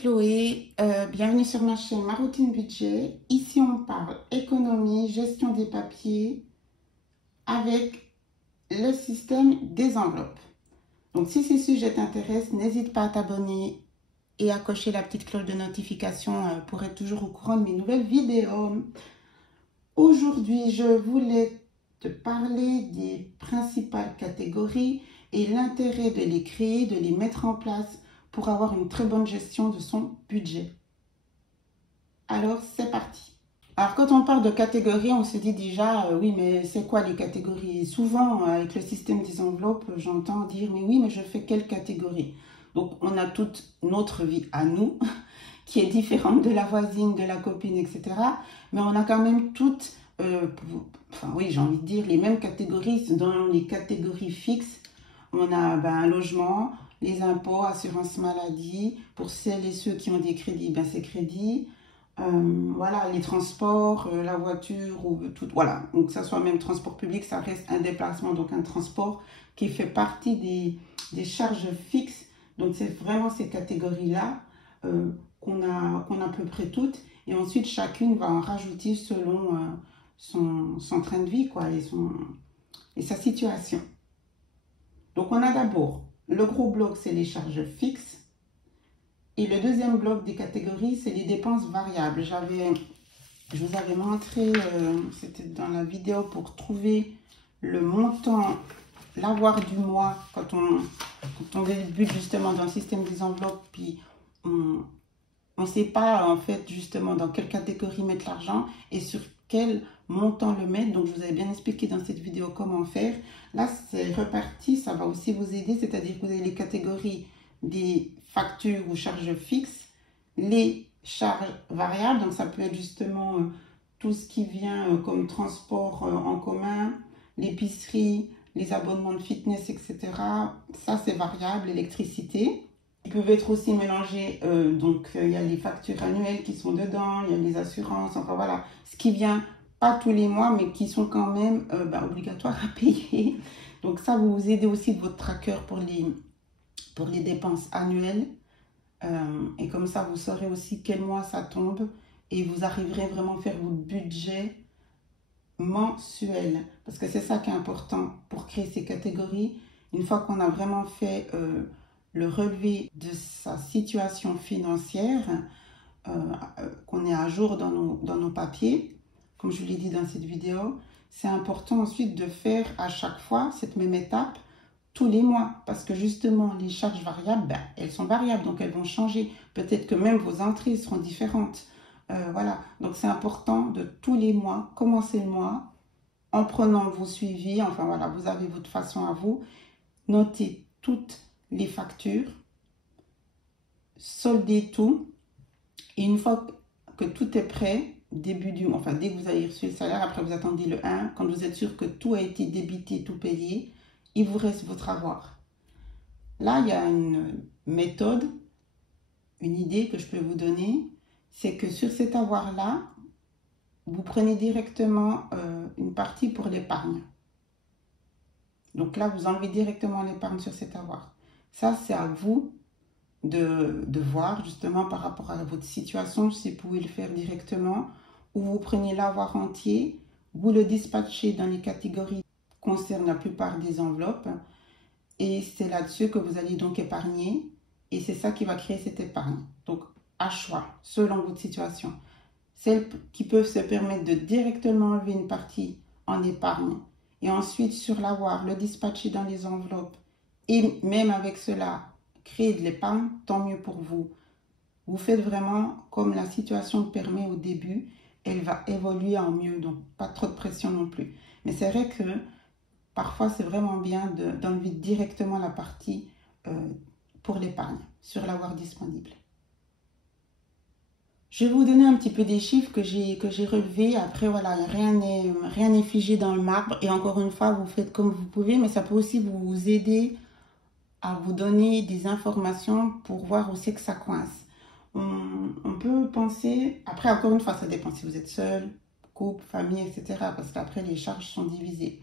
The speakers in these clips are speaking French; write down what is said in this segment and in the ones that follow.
Chloé, bienvenue sur ma chaîne Ma Routine Budget. Ici on parle économie, gestion des papiers avec le système des enveloppes. Donc si ces sujets t'intéressent, n'hésite pas à t'abonner et à cocher la petite cloche de notification pour être toujours au courant de mes nouvelles vidéos. Aujourd'hui, je voulais te parler des principales catégories et l'intérêt de les créer, de les mettre en place pour avoir une très bonne gestion de son budget. Alors, c'est parti. Alors, quand on parle de catégories, on se dit déjà, oui, mais c'est quoi les catégories? Et souvent, avec le système des enveloppes, j'entends dire, mais oui, mais je fais quelle catégorie? Donc, on a toute notre vie à nous, qui est différente de la voisine, de la copine, etc. Mais on a quand même toutes, enfin oui, j'ai envie de dire, les mêmes catégories. Dans les catégories fixes, on a un logement, les impôts, assurance maladie. Pour celles et ceux qui ont des crédits, c'est crédit. Voilà, les transports, la voiture, ou tout, voilà. Donc, que ça soit même transport public, ça reste un déplacement, donc un transport qui fait partie des charges fixes. Donc, c'est vraiment ces catégories-là qu'on a à peu près toutes. Et ensuite, chacune va en rajouter selon son train de vie, quoi, et sa situation. Donc, on a d'abord le gros bloc, c'est les charges fixes. Et le deuxième bloc des catégories, c'est les dépenses variables. Je vous avais montré, c'était dans la vidéo pour trouver le montant, l'avoir du mois, quand on débute justement dans le système des enveloppes, puis on ne sait pas en fait justement dans quelle catégorie mettre l'argent et sur quel montant le mettre. Donc, je vous avais bien expliqué dans cette vidéo comment faire. Là, c'est reparti, ça va aussi vous aider, c'est-à-dire que vous avez les catégories des factures ou charges fixes, les charges variables, donc ça peut être justement tout ce qui vient comme transport en commun, l'épicerie, les abonnements de fitness, etc. Ça, c'est variable, l'électricité. Ils peuvent être aussi mélangés, donc il y a les factures annuelles qui sont dedans, il y a les assurances, enfin voilà, ce qui vient pas tous les mois, mais qui sont quand même obligatoires à payer. Donc ça, vous aidez aussi de votre tracker pour les dépenses annuelles. Et comme ça, vous saurez aussi quel mois ça tombe et vous arriverez vraiment à faire votre budget mensuel. Parce que c'est ça qui est important pour créer ces catégories. Une fois qu'on a vraiment fait le relevé de sa situation financière, qu'on est à jour dans nos papiers, comme je vous l'ai dit dans cette vidéo, c'est important ensuite de faire à chaque fois cette même étape tous les mois, parce que justement les charges variables, elles sont variables, donc elles vont changer. Peut-être que même vos entrées seront différentes. Voilà, donc c'est important de tous les mois, commencer le mois en prenant vos suivis. Enfin voilà, vous avez votre façon à vous. Notez toutes les factures, soldez tout, et une fois que tout est prêt, début du mois, enfin dès que vous avez reçu le salaire, après vous attendez le 1, quand vous êtes sûr que tout a été débité, tout payé, il vous reste votre avoir. Là, il y a une méthode, une idée que je peux vous donner, c'est que sur cet avoir-là, vous prenez directement une partie pour l'épargne. Donc là, vous enlevez directement l'épargne sur cet avoir. Ça, c'est à vous de voir justement par rapport à votre situation, si vous pouvez le faire directement, ou vous prenez l'avoir entier, vous le dispatchez dans les catégories qui concernent la plupart des enveloppes, et c'est là-dessus que vous allez donc épargner, et c'est ça qui va créer cette épargne. Donc, à choix, selon votre situation. Celles qui peuvent se permettre de directement enlever une partie en épargne, et ensuite sur l'avoir, le dispatcher dans les enveloppes, et même avec cela, créer de l'épargne, tant mieux pour vous. Vous faites vraiment comme la situation le permet au début, elle va évoluer en mieux, donc pas trop de pression non plus. Mais c'est vrai que parfois, c'est vraiment bien d'enlever directement la partie pour l'épargne, sur l'avoir disponible. Je vais vous donner un petit peu des chiffres que j'ai relevés. Après, voilà, rien n'est figé dans le marbre. Et encore une fois, vous faites comme vous pouvez, mais ça peut aussi vous aider à vous donner des informations pour voir où c'est que ça coince. On peut penser, après, encore une fois, ça dépend si vous êtes seul, couple, famille, etc. Parce qu'après, les charges sont divisées.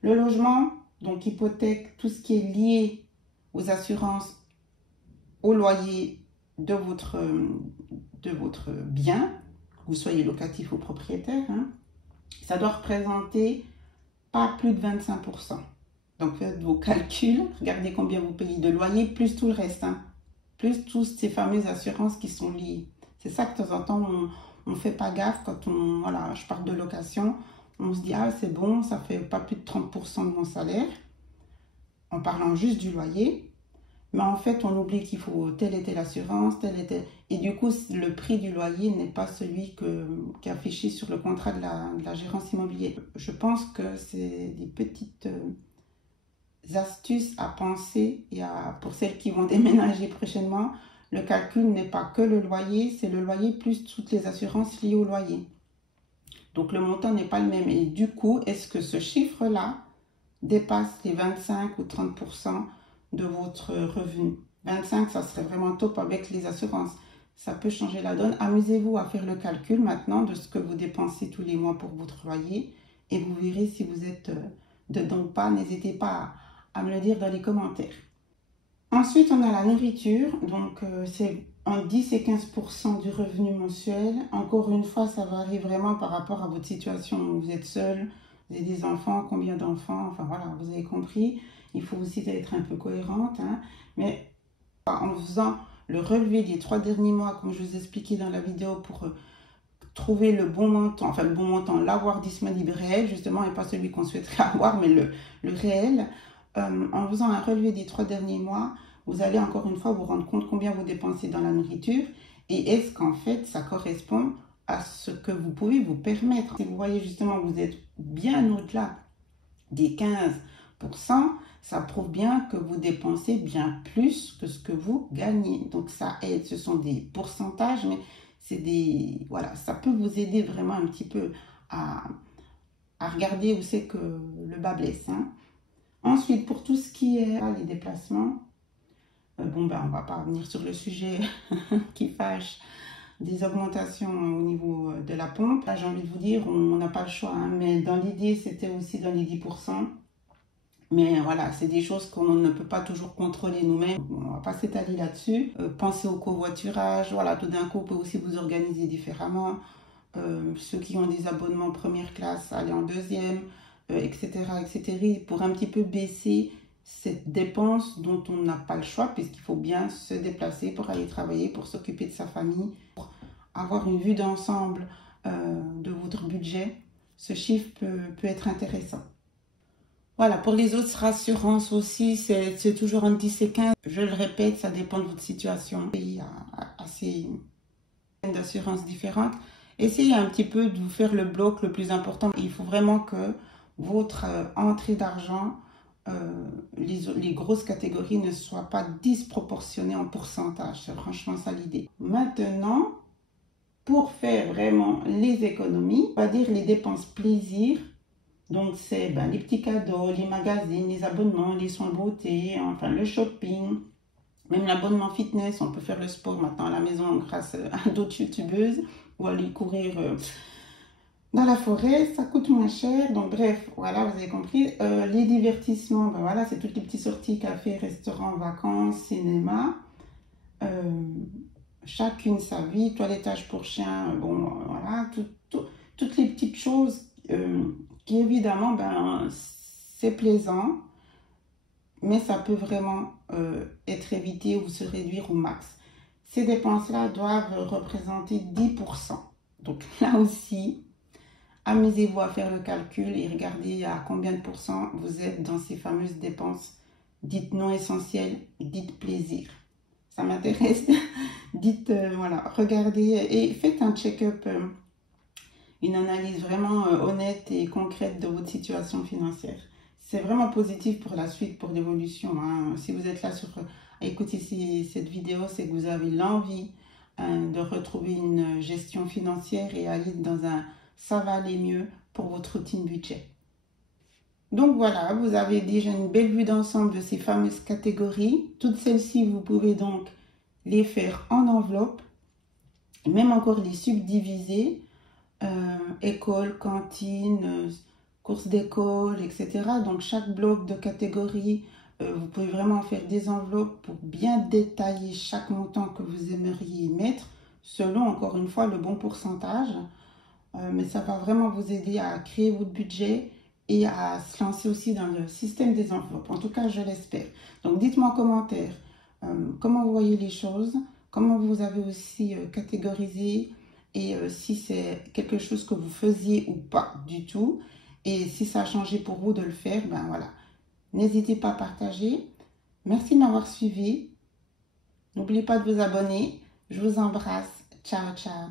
Le logement, donc hypothèque, tout ce qui est lié aux assurances, au loyer de votre bien, que vous soyez locatif ou propriétaire, hein, ça doit représenter pas plus de 25%. Donc faites vos calculs, regardez combien vous payez de loyer, plus tout le reste, hein, plus toutes ces fameuses assurances qui sont liées. C'est ça que de temps en temps, on ne fait pas gaffe quand voilà, je parle de location, on se dit, ah c'est bon, ça fait pas plus de 30% de mon salaire, en parlant juste du loyer. Mais en fait, on oublie qu'il faut telle et telle assurance, telle et telle. Et du coup, le prix du loyer n'est pas celui qui est affiché sur le contrat de la gérance immobilière. Je pense que c'est des petites astuces à penser. Pour celles qui vont déménager prochainement, le calcul n'est pas que le loyer, c'est le loyer plus toutes les assurances liées au loyer. Donc le montant n'est pas le même. Et du coup, est-ce que ce chiffre-là dépasse les 25 ou 30% de votre revenu? 25, ça serait vraiment top avec les assurances. Ça peut changer la donne. Amusez-vous à faire le calcul maintenant de ce que vous dépensez tous les mois pour votre loyer et vous verrez si vous êtes dedans ou pas. N'hésitez pas à me le dire dans les commentaires. Ensuite, on a la nourriture. Donc, c'est en 10 et 15% du revenu mensuel. Encore une fois, ça varie vraiment par rapport à votre situation. Vous êtes seul, vous avez des enfants, combien d'enfants, enfin voilà, vous avez compris. Il faut aussi être un peu cohérente, hein. Mais en faisant le relevé des 3 derniers mois, comme je vous ai expliqué dans la vidéo, pour trouver le bon montant, enfin le bon montant, l'avoir disponible réel, justement, et pas celui qu'on souhaiterait avoir, mais le réel. En faisant un relevé des 3 derniers mois, vous allez encore une fois vous rendre compte combien vous dépensez dans la nourriture et est-ce qu'en fait ça correspond à ce que vous pouvez vous permettre. Si vous voyez justement que vous êtes bien au-delà des 15%, ça prouve bien que vous dépensez bien plus que ce que vous gagnez. Donc ça aide, ce sont des pourcentages, mais c'est des... Voilà, ça peut vous aider vraiment un petit peu à regarder où c'est que le bas blesse, hein. Ensuite, pour tout ce qui est les déplacements, on ne va pas revenir sur le sujet qui fâche des augmentations au niveau de la pompe. Là, j'ai envie de vous dire, on n'a pas le choix, hein, mais dans l'idée, c'était aussi dans les 10%. Mais voilà, c'est des choses qu'on ne peut pas toujours contrôler nous-mêmes. On ne va pas s'étaler là-dessus. Pensez au covoiturage. Voilà, tout d'un coup, vous pouvez aussi vous organiser différemment. Ceux qui ont des abonnements première classe, aller en deuxième, etc., etc., pour un petit peu baisser cette dépense dont on n'a pas le choix, puisqu'il faut bien se déplacer pour aller travailler, pour s'occuper de sa famille, pour avoir une vue d'ensemble de votre budget. Ce chiffre peut être intéressant. Voilà, pour les autres assurances aussi, c'est toujours entre 10 et 15. Je le répète, ça dépend de votre situation. Il y a assez d'assurances différentes. Essayez un petit peu de vous faire le bloc le plus important. Il faut vraiment que votre entrée d'argent, les grosses catégories ne soient pas disproportionnées en pourcentage. C'est franchement ça l'idée. Maintenant, pour faire vraiment les économies, on va dire les dépenses plaisir. Donc, c'est les petits cadeaux, les magazines, les abonnements, les soins beauté, enfin le shopping, même l'abonnement fitness. On peut faire le sport maintenant à la maison grâce à d'autres youtubeuses ou aller courir dans la forêt, ça coûte moins cher. Donc, bref, voilà, vous avez compris. Les divertissements, voilà, c'est toutes les petites sorties, café, restaurant, vacances, cinéma. Chacune sa vie, toilettage pour chien, voilà, toutes les petites choses qui évidemment, c'est plaisant, mais ça peut vraiment être évité ou se réduire au max. Ces dépenses-là doivent représenter 10%. Donc là aussi, amusez-vous à faire le calcul et regardez à combien de pourcents vous êtes dans ces fameuses dépenses dites non essentielles, dites plaisir. Ça m'intéresse. Dites, voilà, regardez et faites un check-up, une analyse vraiment honnête et concrète de votre situation financière. C'est vraiment positif pour la suite, pour l'évolution, hein. Si vous êtes là à écouter cette vidéo, c'est que vous avez l'envie de retrouver une gestion financière et aller dans un ça va aller mieux pour votre routine budget. Donc voilà, vous avez déjà une belle vue d'ensemble de ces fameuses catégories. Toutes celles-ci, vous pouvez donc les faire en enveloppe, même encore les subdiviser, école, cantine, courses d'école, etc. Donc chaque bloc de catégorie Vous pouvez vraiment faire des enveloppes pour bien détailler chaque montant que vous aimeriez mettre, selon, encore une fois, le bon pourcentage. Mais ça va vraiment vous aider à créer votre budget et à se lancer aussi dans le système des enveloppes. En tout cas, je l'espère. Donc, dites-moi en commentaire comment vous voyez les choses, comment vous avez aussi catégorisé et si c'est quelque chose que vous faisiez ou pas du tout. Et si ça a changé pour vous de le faire, ben voilà. N'hésitez pas à partager. Merci de m'avoir suivi. N'oubliez pas de vous abonner. Je vous embrasse. Ciao, ciao.